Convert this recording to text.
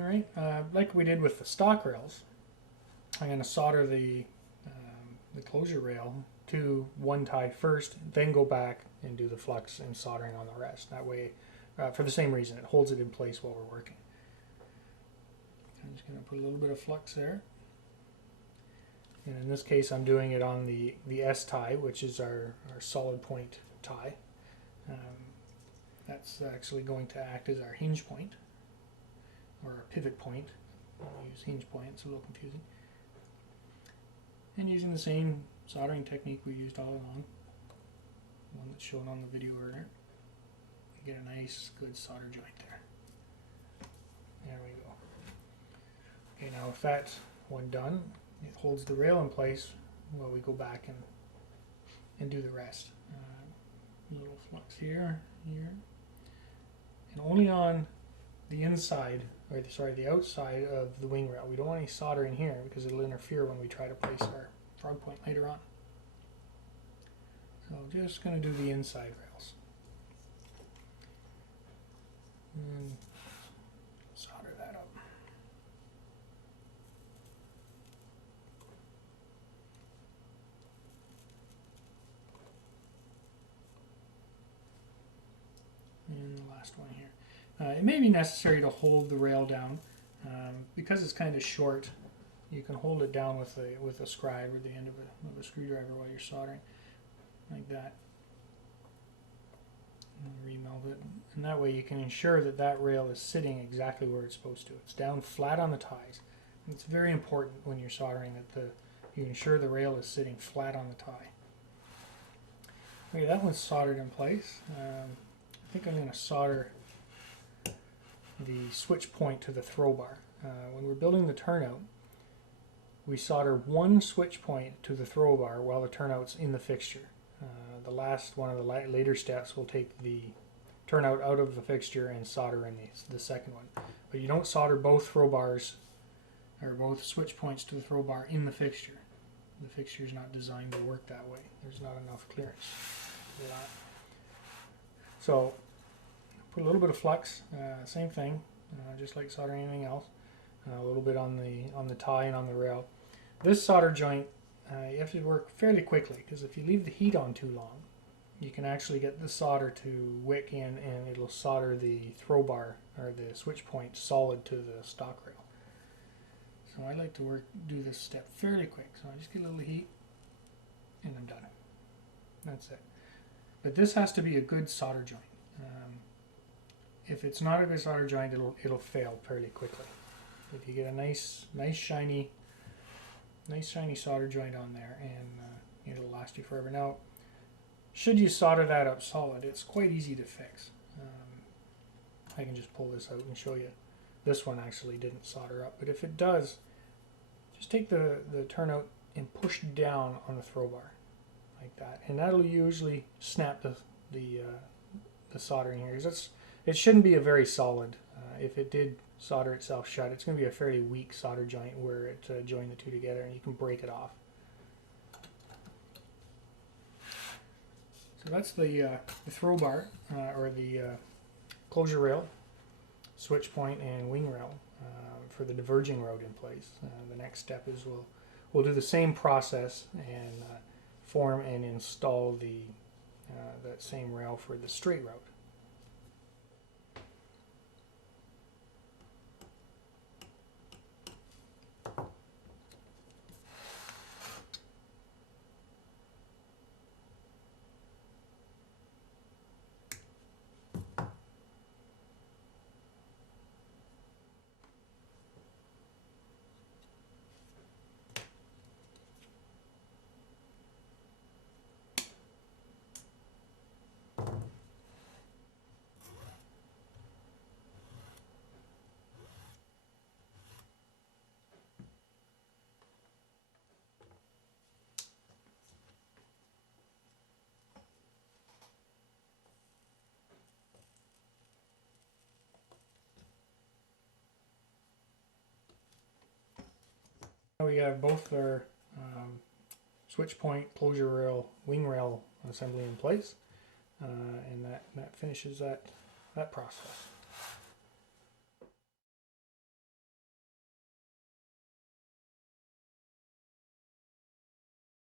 Alright, like we did with the Stockrails, I'm going to solder the closure rail to one tie first, then go back and do the flux and soldering on the rest. That way, for the same reason, it holds it in place while we're working. I'm just going to put a little bit of flux there. And in this case, I'm doing it on the S tie, which is our solid point tie. That's actually going to act as our hinge point, or our pivot point. I'll use hinge point, it's a little confusing. And using the same soldering technique we used all along, the one that's shown on the video earlier. Get a nice, good solder joint there. There we go. Okay, now with that one done, it holds the rail in place while we go back and do the rest. Little flux here, and only on the inside, or sorry, the outside of the wing rail. We don't want any solder in here because it'll interfere when we try to place our frog point later on. So I'm just going to do the inside rails. And solder that up. And the last one here. It may be necessary to hold the rail down because it's kind of short. You can hold it down with a scribe or the end of a screwdriver while you're soldering, like that. And remelt it, and that way you can ensure that that rail is sitting exactly where it's supposed to. It's down flat on the ties. And it's very important when you're soldering that you ensure the rail is sitting flat on the tie. Okay, that one's soldered in place. I think I'm going to solder the switch point to the throw bar. When we're building the turnout, we solder one switch point to the throw bar while the turnout's in the fixture. The last one of the later steps will take the turnout out of the fixture and solder in the second one. But you don't solder both throw bars or both switch points to the throw bar in the fixture. The fixture is not designed to work that way. There's not enough clearance for that. So put a little bit of flux, same thing, just like soldering anything else. A little bit on the tie and on the rail. This solder joint, you have to work fairly quickly because if you leave the heat on too long, you can actually get the solder to wick in and it'll solder the throw bar or the switch point solid to the stock rail. So I like to do this step fairly quick. So I just get a little heat and I'm done. That's it. But this has to be a good solder joint. If it's not a good solder joint, it'll fail fairly quickly. If you get a nice shiny solder joint on there, and it'll last you forever. Now, should you solder that up solid, it's quite easy to fix. I can just pull this out and show you. This one actually didn't solder up, but if it does, just take the turnout and push down on the throw bar like that, and that'll usually snap the soldering here. It shouldn't be a very solid. If it did solder itself shut, it's going to be a fairly weak solder joint where it joined the two together, and you can break it off. So that's the throw bar or the closure rail, switch point, and wing rail for the diverging route in place. The next step is we'll do the same process and form and install that same rail for the straight route. We have both our switch point, closure rail, wing rail assembly in place, and that finishes that process.